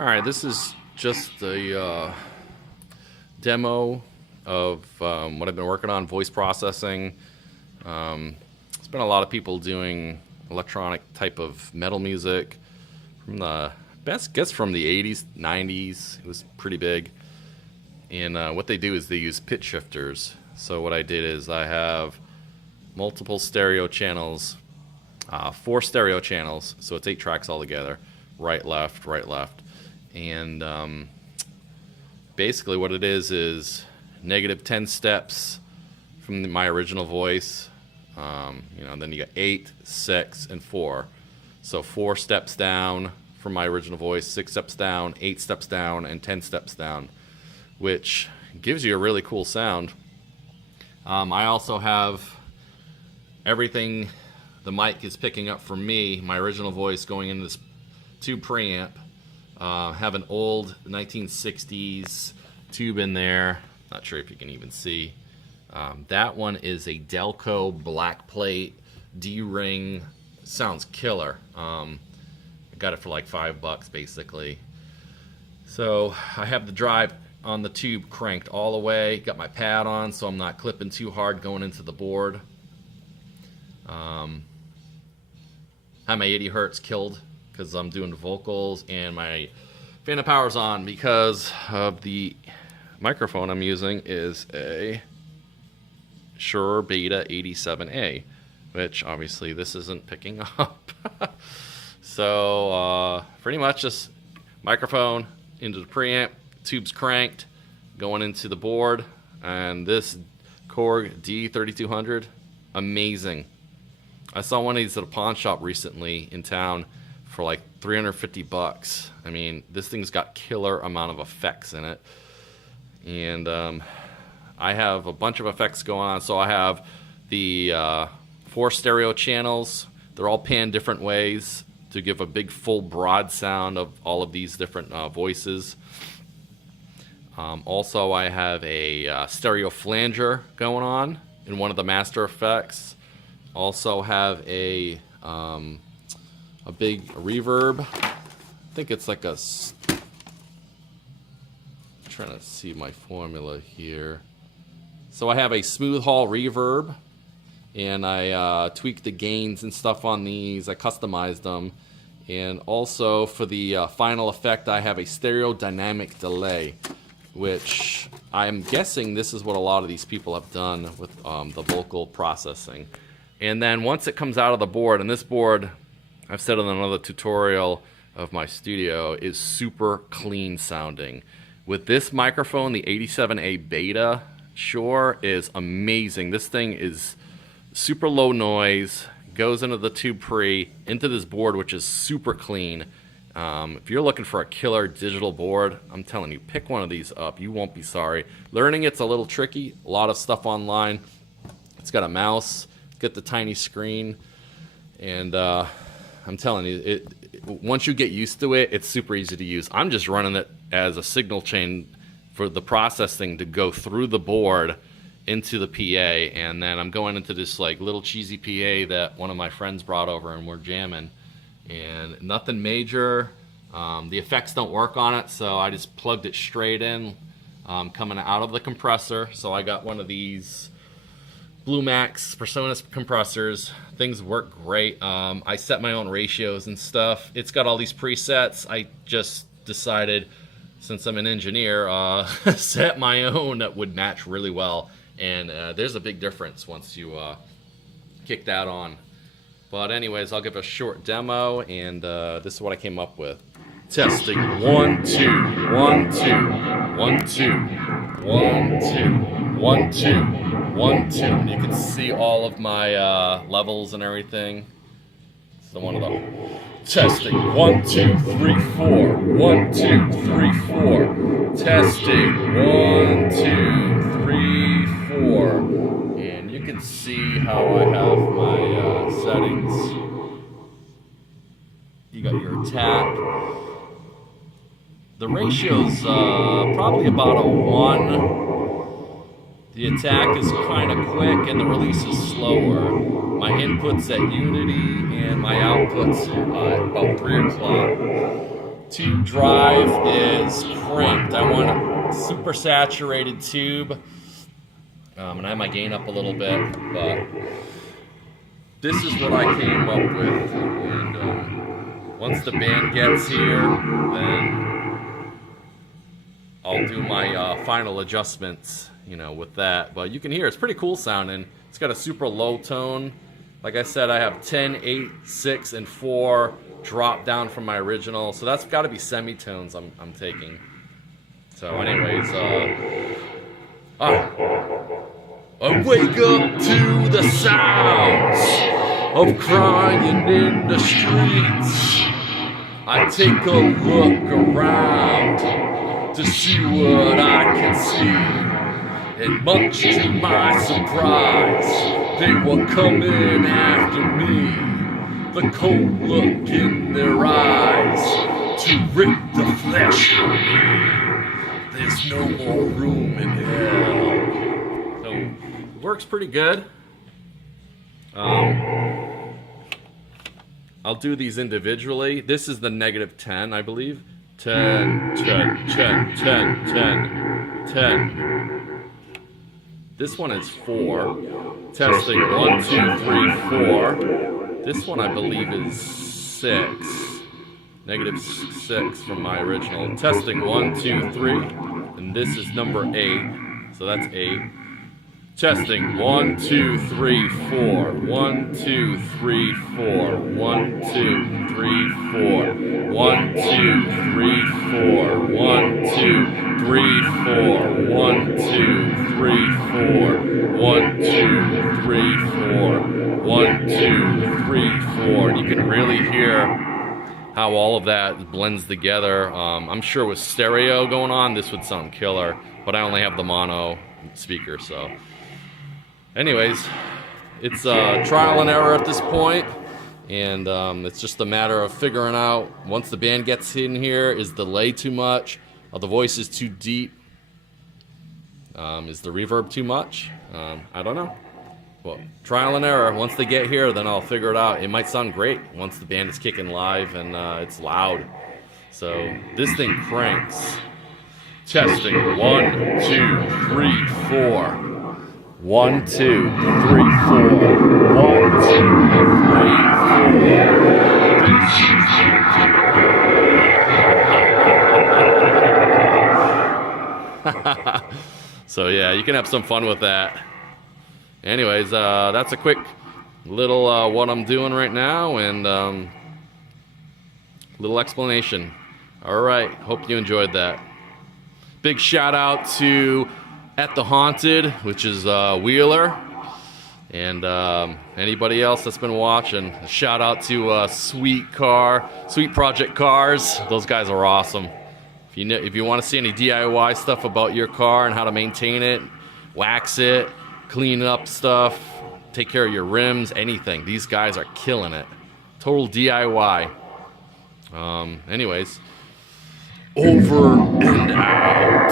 Alright, this is just a demo of what I've been working on, voice processing. There's been a lot of people doing electronic type of metal music from the best guess from the 80s, 90s. It was pretty big. And what they do is they use pitch shifters. So what I did is I have multiple stereo channels, 4 stereo channels, so it's 8 tracks altogether, right, left, and basically what it is negative 10 steps from my original voice, and then you got 8, 6, and 4. So 4 steps down from my original voice, 6 steps down, 8 steps down, and 10 steps down, which gives you a really cool sound. I also have everything the mic is picking up from me, my original voice, going into this tube preamp. Have an old 1960s tube in there. Not sure if you can even see. That one is a Delco black plate D-ring. Sounds killer. I got it for like $5 basically. So I have the drive on the tube cranked all the way. Got my pad on so I'm not clipping too hard going into the board. Have my 80 hertz killed because I'm doing the vocals, and my fan of power's on because of the microphone I'm using is a Shure Beta 87A, which obviously this isn't picking up. So pretty much just microphone into the preamp, tubes cranked, going into the board, and this Korg D3200, amazing. I saw one of these at a pawn shop recently in town for like $350. I mean, this thing's got killer amount of effects in it. And I have a bunch of effects going on. So I have the 4 stereo channels. They're all panned different ways to give a big full broad sound of all of these different voices. Also, I have a stereo flanger going on in one of the master effects. Also have a big reverb. I think it's like I'm trying to see my formula here. So I have a smooth hall reverb, and I tweaked the gains and stuff on these. I customized them. And also for the final effect, I have a stereo dynamic delay, which I'm guessing this is what a lot of these people have done with the vocal processing. And then once it comes out of the board, and this board, I've said in another tutorial of my studio, is super clean sounding. With this microphone, the 87A Beta Shure is amazing. This thing is super low noise, goes into the tube pre, into this board, which is super clean. If you're looking for a killer digital board, I'm telling you, pick one of these up. You won't be sorry. Learning it's a little tricky. A lot of stuff online. It's got a mouse. Get the tiny screen, and I'm telling you, once you get used to it, it's super easy to use. I'm just running it as a signal chain for the processing to go through the board into the PA, and then I'm going into this like little cheesy PA that one of my friends brought over, and we're jamming, and nothing major. The effects don't work on it, so I just plugged it straight in, coming out of the compressor. So I got one of these Bluemax Presonus compressors. Things work great. I set my own ratios and stuff. It's got all these presets. I just decided, since I'm an engineer, set my own that would match really well. And there's a big difference once you kick that on. But anyways, I'll give a short demo, and this is what I came up with. Testing 1 2 1 2 1 2 1 2 1 2 1 2. And you can see all of my levels and everything. So one of them. Testing 1 2 3 4 1 2 3 4. Testing 1 2 3 4. And you can see how I have my settings. You got your attack. The ratio's probably about a 1. The attack is kind of quick and the release is slower. My input's at unity and my output's at about 3 o'clock. tube drive is cranked. I want a super saturated tube. And I have my gain up a little bit, but this is what I came up with. And once the band gets here, then I'll do my final adjustments, you know, with that. But you can hear it's pretty cool sounding. It's got a super low tone. Like I said, I have 10, 8, 6, and 4 drop down from my original. So that's got to be semitones I'm taking. So anyways, I wake up to the sounds of crying in the streets. I take a look around to see what I can see. And much to my surprise, they were coming after me. The cold look in their eyes to rip the flesh from me. There's no more room in hell. Works pretty good. I'll do these individually. This is the -10, I believe. 10, 10, 10, 10, 10, 10. This one is 4. Testing 1, 2, 3, 4. This one I believe is 6. -6 from my original. Testing 1, 2, 3. And this is number 8. So that's 8. Testing 1, 2, 3, 4. 1, 2, 3, 4. 1, 2, 3, 4. 1, 2, 3, 4. 1, 2, 3, 4. 1, 2, 3, 4. 1, 2, 3, 4. 1, 2, 3, 4. You can really hear how all of that blends together. I'm sure with stereo going on, this would sound killer, but I only have the mono speaker, so. Anyways, it's trial and error at this point, and it's just a matter of figuring out, once the band gets in here, is the delay too much? Are the voices too deep? Is the reverb too much? I don't know. Well, trial and error. Once they get here, then I'll figure it out. It might sound great once the band is kicking live and it's loud. So this thing cranks. Testing 1, 2, 3, 4. 1, 2, 3, 4. 1, 2, 3, 4. So yeah, you can have some fun with that. Anyways, that's a quick little what I'm doing right now, and little explanation. All right, hope you enjoyed that. Big shout out to At the Haunted, which is Wheeler, and anybody else that's been watching. A shout out to Sweet Project Cars. Those guys are awesome. If you want to see any DIY stuff about your car and how to maintain it, wax it, clean up stuff, take care of your rims, anything, these guys are killing it. Total DIY. Anyways, over and out.